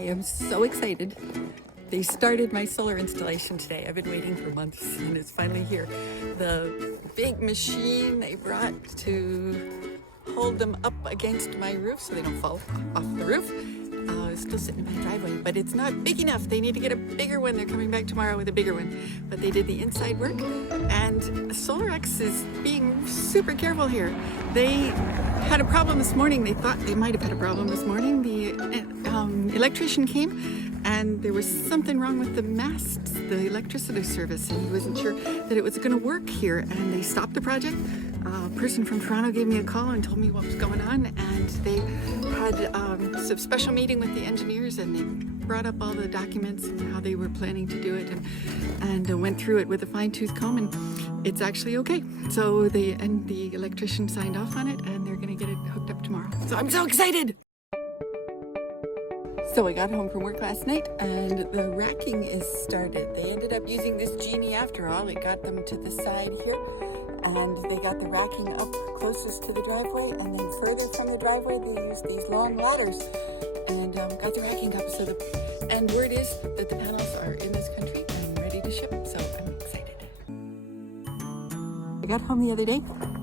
I am so excited. They started my solar installation today. I've been waiting for months and it's finally here. The big machine they brought to hold them up against my roof so they don't fall off the roof is still sitting in my driveway, but it's not big enough. They need to get a bigger one. They're coming back tomorrow with a bigger one. But they did the inside work, and SolarX is being super careful here. They had a problem this morning. They thought they might have had a problem this morning. The electrician came and there was something wrong with the masts, the electricity service, and he wasn't sure that it was going to work here, and they stopped the project. A person from Toronto gave me a call and told me what was going on, and they had a special meeting with the engineers, and they brought up all the documents and how they were planning to do it, and went through it with a fine-tooth comb, and it's actually okay. So the electrician signed off on it, and they're going to get it hooked up tomorrow. So I'm so excited! So I got home from work last night and the racking is started. They ended up using this genie after all. It got them to the side here, and they got the racking up closest to the driveway, and then further from the driveway they used these long ladders and got the racking up. And word is that the panels are in this country and ready to ship, so I'm excited. I got home the other day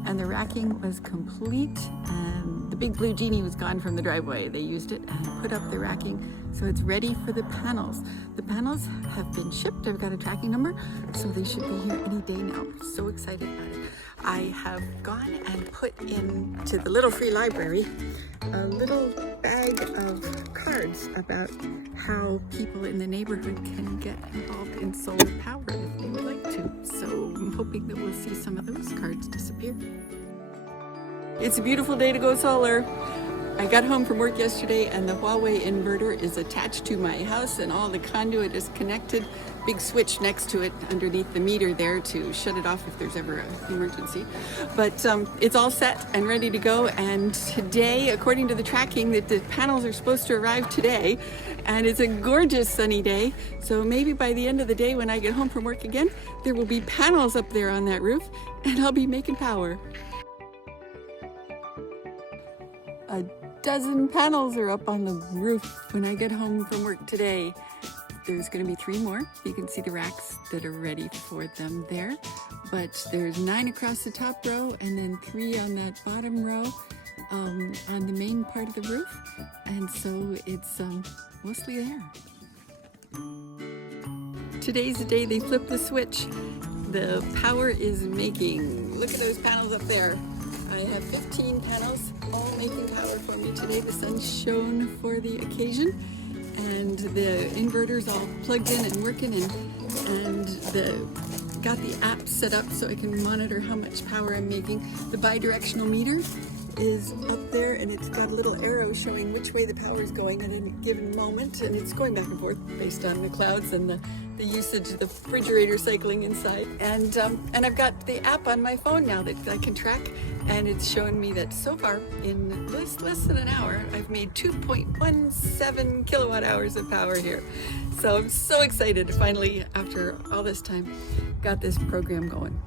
and the racking was complete, and the big blue genie was gone from the driveway. They used it and put up the racking, so it's ready for the panels. The panels have been shipped. I've got a tracking number, so they should be here any day now. I'm so excited about it. I have gone and put into the little free library a little bag of cards about how people in the neighborhood can get involved in solar power if they would like to. So I'm hoping that we'll see some of those cards disappear. It's a beautiful day to go solar. I got home from work yesterday and the Huawei inverter is attached to my house and all the conduit is connected. Big switch next to it underneath the meter there to shut it off if there's ever an emergency. But it's all set and ready to go, and today, according to the tracking, the panels are supposed to arrive today, and it's a gorgeous sunny day. So maybe by the end of the day when I get home from work again, there will be panels up there on that roof and I'll be making power. A dozen panels are up on the roof when I get home from work today. There's going to be 3 more. You can see the racks that are ready for them there. But there's 9 across the top row and then 3 on that bottom row on the main part of the roof. And so it's mostly there. Today's the day they flip the switch. The power is making. Look at those panels up there. I have 15 panels all making power for me today. The sun's shone for the occasion, and the inverter's all plugged in and working, and got the app set up so I can monitor how much power I'm making. The bi-directional meter is up there, and it's got a little arrow showing which way the power is going at any given moment, and it's going back and forth based on the clouds and the usage of the refrigerator cycling inside. And I've got the app on my phone now that I can track, and it's showing me that so far in less than an hour I've made 2.17 kilowatt hours of power here. So I'm so excited to finally, after all this time, got this program going.